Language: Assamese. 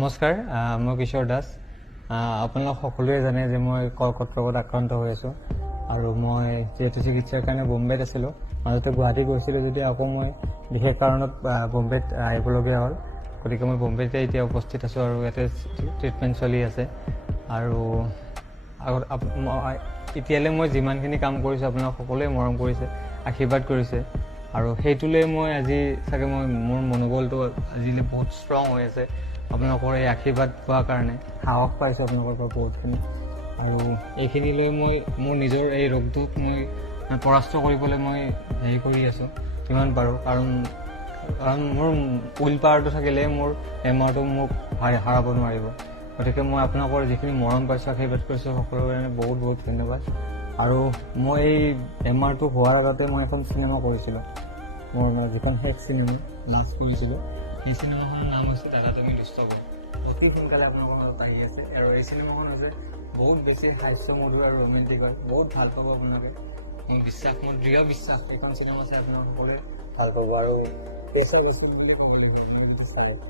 নমস্কাৰ, মই কিশোৰ দাস। আপোনালোক সকলোৱে জানে যে মই কৰ্কট ৰোগত আক্ৰান্ত হৈ আছোঁ আৰু মই যিহেতু চিকিৎসাৰ কাৰণে বম্বেত আছিলোঁ, মাজতে গুৱাহাটী গৈছিলোঁ যদি আকৌ মই বিশেষ কাৰণত বম্বেত আহিবলগীয়া হ'ল। গতিকে মই বম্বেতে এতিয়া উপস্থিত আছোঁ আৰু ইয়াতে ট্ৰিটমেণ্ট চলি আছে। আৰু এতিয়ালৈ মই যিমানখিনি কাম কৰিছোঁ আপোনালোক সকলোৱে মৰম কৰিছে, আশীৰ্বাদ কৰিছে আৰু সেইটোলৈ মই আজি চাগে মোৰ মনোবলটো আজিলৈ বহুত ষ্ট্ৰং হৈ আছে। আপোনালোকৰ এই আশীৰ্বাদ পোৱাৰ কাৰণে সাহস পাইছোঁ আপোনালোকৰ পৰা বহুতখিনি। আৰু এইখিনিলৈ মই মোৰ নিজৰ এই ৰোগটোক মই পৰাস্ত কৰিবলৈ মই হেৰি কৰি আছোঁ যিমান পাৰোঁ, কাৰণ মোৰ উইল পাৱাৰটো থাকিলে মোৰ বেমাৰটো মোক হাৰাব নোৱাৰিব। গতিকে মই আপোনালোকৰ যিখিনি মৰম পাইছোঁ, আশীৰ্বাদ কৰিছোঁ, সকলোৰে কাৰণে বহুত বহুত ধন্যবাদ। আৰু মই এই বেমাৰটো হোৱাৰ আগতে মই এখন চিনেমা কৰিছিলোঁ, মোৰ যিখন শেষ চিনেমা লাষ্ট কৰিছিলোঁ, এই চিনেমাখনৰ নাম হৈছে দাদা তুমি দুষ্ট। অতি সোনকালে আপোনালোকৰ মাজত আহি আছে আৰু এই চিনেমাখন হৈছে বহুত বেছি হাস্যমধুৰ আৰু ৰোমেণ্টিক হয়। বহুত ভাল পাব আপোনালোকে, মোৰ দৃঢ় বিশ্বাস এইখন চিনেমা চাই আপোনালোক সকলোৱে ভাল পাব আৰু পেচা বস্তু বুলি ক'ব লাগিব।